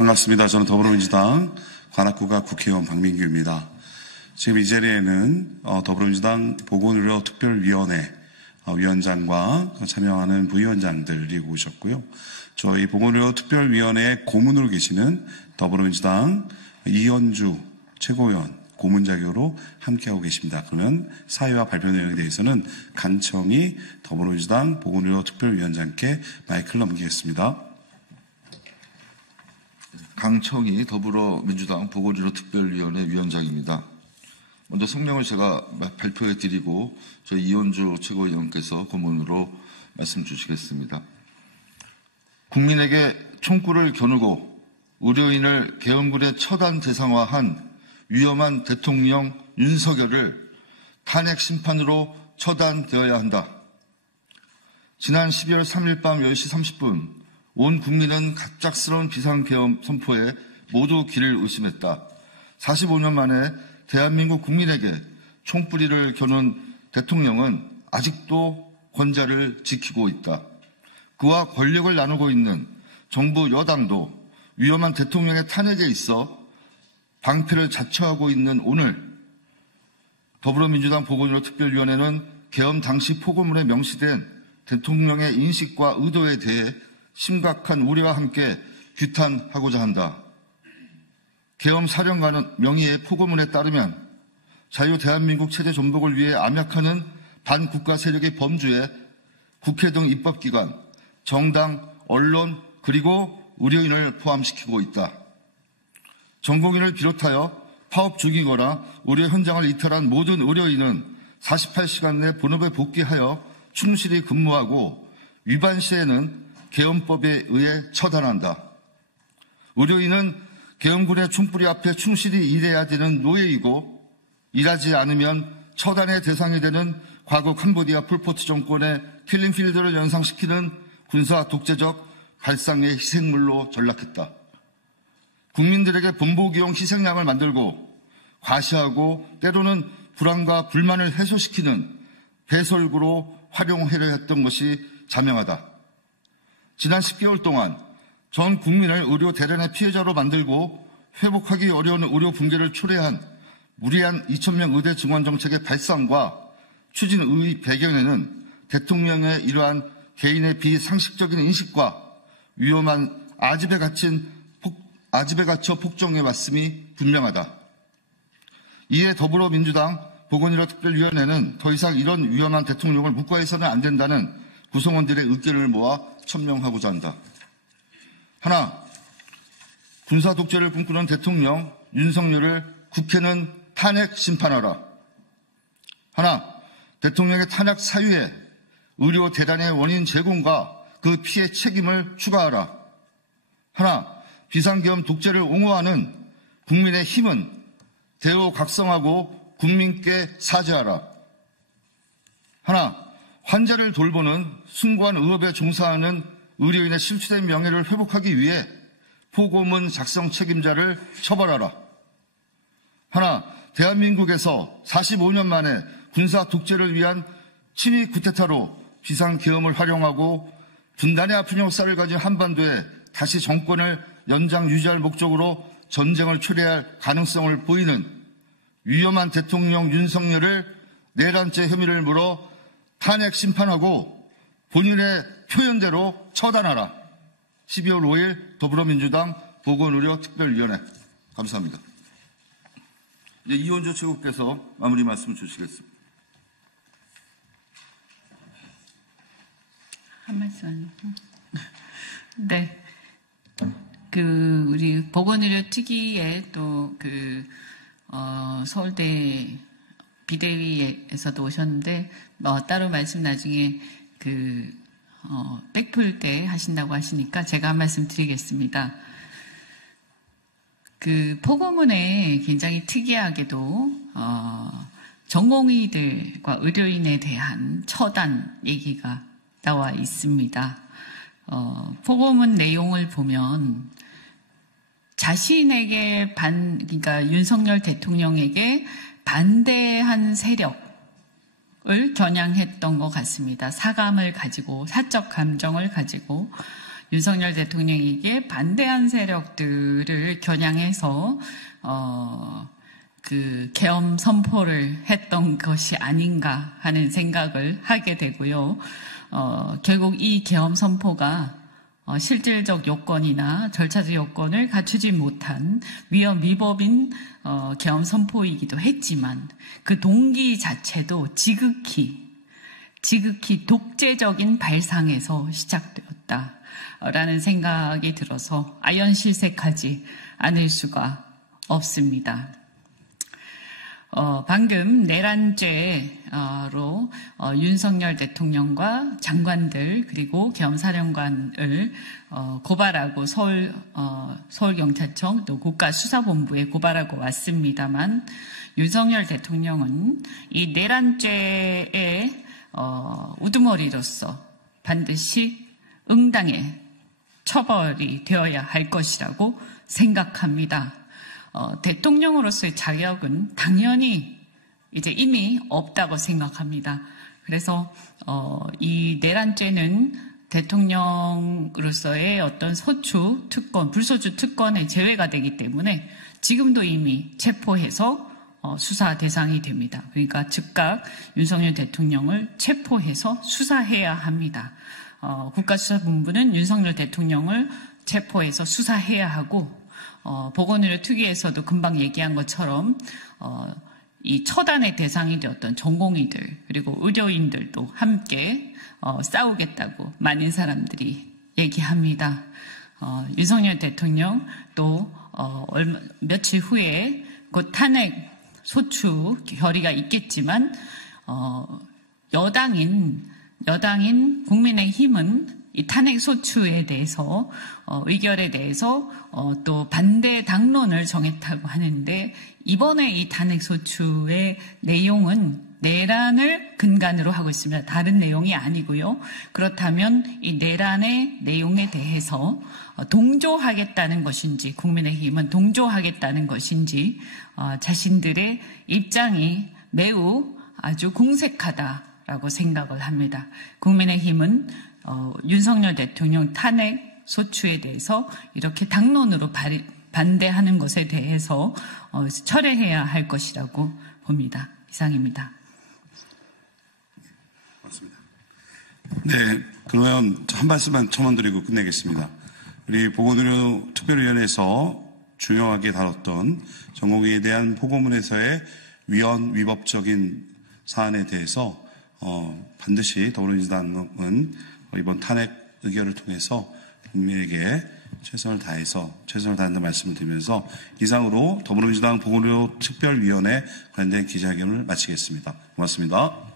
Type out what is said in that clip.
반갑습니다. 저는 더불어민주당 관악구가 국회의원 박민규입니다. 지금 이 자리에는 더불어민주당 보건의료특별위원회 위원장과 참여하는 부위원장들이 오셨고요. 저희 보건의료특별위원회에 고문으로 계시는 더불어민주당 이현주 최고위원 고문자격으로 함께하고 계십니다. 그러면 사회와 발표 내용에 대해서는 강청희 더불어민주당 보건의료특별위원장께 마이크를 넘기겠습니다. 강청희 더불어민주당 보건의료특별위원회 위원장입니다. 먼저 성명을 제가 발표해 드리고 저희 이현주 최고위원께서 고문으로 말씀 주시겠습니다. 국민에게 총구를 겨누고 의료인을 계엄군의 처단 대상화한 위험한 대통령 윤석열을 탄핵 심판으로 처단되어야 한다. 지난 12월 3일 밤 10시 30분 온 국민은 갑작스러운 비상계엄 선포에 모두 길을 의심했다. 45년 만에 대한민국 국민에게 총뿌리를 겨눈 대통령은 아직도 권자를 지키고 있다. 그와 권력을 나누고 있는 정부 여당도 위험한 대통령의 탄핵에 있어 방패를 자처하고 있는 오늘 더불어민주당 보건의료특별위원회는 계엄 당시 포고문에 명시된 대통령의 인식과 의도에 대해 심각한 우려와 함께 규탄하고자 한다. 계엄 사령관은 명의의 포고문에 따르면 자유 대한민국 체제 존복을 위해 암약하는 반국가 세력의 범주에 국회 등 입법기관, 정당, 언론 그리고 의료인을 포함시키고 있다. 전공인을 비롯하여 파업 중이거나 의료 현장을 이탈한 모든 의료인은 48시간 내 본업에 복귀하여 충실히 근무하고 위반 시에는 계엄법에 의해 처단한다. 의료인은 계엄군의 총뿌리 앞에 충실히 일해야 되는 노예이고 일하지 않으면 처단의 대상이 되는 과거 캄보디아 폴포트 정권의 킬링필드를 연상시키는 군사 독재적 발상의 희생물로 전락했다. 국민들에게 본보기용 희생양을 만들고 과시하고 때로는 불안과 불만을 해소시키는 배설구로 활용하려 했던 것이 자명하다. 지난 10개월 동안 전 국민을 의료 대란의 피해자로 만들고 회복하기 어려운 의료 붕괴를 초래한 무리한 2,000명 의대 증원 정책의 발상과 추진의 배경에는 대통령의 이러한 개인의 비상식적인 인식과 위험한 아집에 갇혀 폭정해 왔음이 분명하다. 이에 더불어민주당 보건의료특별위원회는 더 이상 이런 위험한 대통령을 묵과해서는 안 된다는 구성원들의 의견을 모아 천명하고자 한다. 하나, 군사 독재를 꿈꾸는 대통령 윤석열을 국회는 탄핵 심판하라. 하나, 대통령의 탄핵 사유에 의료 대란의 원인 제공과 그 피해 책임을 추가하라. 하나, 비상계엄 독재를 옹호하는 국민의 힘은 대우각성하고 국민께 사죄하라. 하나, 환자를 돌보는 숭고한 의업에 종사하는 의료인의 실추된 명예를 회복하기 위해 포고문 작성 책임자를 처벌하라. 하나, 대한민국에서 45년 만에 군사 독재를 위한 친위 쿠데타로 비상계엄을 활용하고 분단의 아픈 역사를 가진 한반도에 다시 정권을 연장 유지할 목적으로 전쟁을 초래할 가능성을 보이는 위험한 대통령 윤석열을 내란죄 혐의를 물어 탄핵 심판하고 본인의 표현대로 처단하라. 12월 5일 더불어민주당 보건의료특별위원회. 감사합니다. 이제 이현주 최고께서 마무리 말씀 주시겠습니다. 한 말씀. 네. 우리 보건의료특위에 또 서울대 비대위에서도 오셨는데, 따로 말씀 나중에 백풀 때 하신다고 하시니까 제가 한 말씀 드리겠습니다. 포고문에 굉장히 특이하게도, 전공의들과 의료인에 대한 처단 얘기가 나와 있습니다. 포고문 내용을 보면 자신에게 그러니까 윤석열 대통령에게 반대한 세력을 겨냥했던 것 같습니다. 사감을 가지고, 사적 감정을 가지고 윤석열 대통령에게 반대한 세력들을 겨냥해서 그 계엄 선포를 했던 것이 아닌가 하는 생각을 하게 되고요. 결국 이 계엄 선포가 실질적 요건이나 절차적 요건을 갖추지 못한 위헌위법인 계엄 선포이기도 했지만 그 동기 자체도 지극히 독재적인 발상에서 시작되었다라는 생각이 들어서 아연실색하지 않을 수가 없습니다. 방금 내란죄로 윤석열 대통령과 장관들 그리고 계엄사령관을 고발하고 서울경찰청 또 국가수사본부에 고발하고 왔습니다만 윤석열 대통령은 이 내란죄의 우두머리로서 반드시 응당의 처벌이 되어야 할 것이라고 생각합니다. 대통령으로서의 자격은 당연히 이제 이미 없다고 생각합니다. 그래서 이 내란죄는 대통령으로서의 어떤 소추 특권, 불소추 특권의 제외가 되기 때문에 지금도 이미 체포해서 수사 대상이 됩니다. 그러니까 즉각 윤석열 대통령을 체포해서 수사해야 합니다. 국가수사본부는 윤석열 대통령을 체포해서 수사해야 하고 보건의료 특위에서도 금방 얘기한 것처럼 이 처단의 대상이 되었던 전공의들 그리고 의료인들도 함께 싸우겠다고 많은 사람들이 얘기합니다. 윤석열 대통령 또 며칠 후에 곧 탄핵 소추 결의가 있겠지만 여당인 국민의힘은 이 탄핵 소추에 대해서 의결에 대해서 또 반대 당론을 정했다고 하는데 이번에 이 탄핵 소추의 내용은 내란을 근간으로 하고 있습니다. 다른 내용이 아니고요. 그렇다면 이 내란의 내용에 대해서 동조하겠다는 것인지 국민의힘은 동조하겠다는 것인지 자신들의 입장이 매우 아주 공색하다라고 생각을 합니다. 국민의힘은 윤석열 대통령 탄핵 소추에 대해서 이렇게 당론으로 반대하는 것에 대해서 철회해야 할 것이라고 봅니다. 이상입니다. 맞습니다. 네, 그러면 한 말씀만 첨언드리고 끝내겠습니다. 우리 보건의료 특별위원회에서 중요하게 다뤘던 전공의에 대한 보고문에서의 위헌 위법적인 사안에 대해서 반드시 더불어민주당은 이번 탄핵 의결을 통해서 국민에게 최선을 다한다는 말씀을 드리면서 이상으로 더불어민주당 보건의료 특별위원회 관련된 기자회견을 마치겠습니다. 고맙습니다.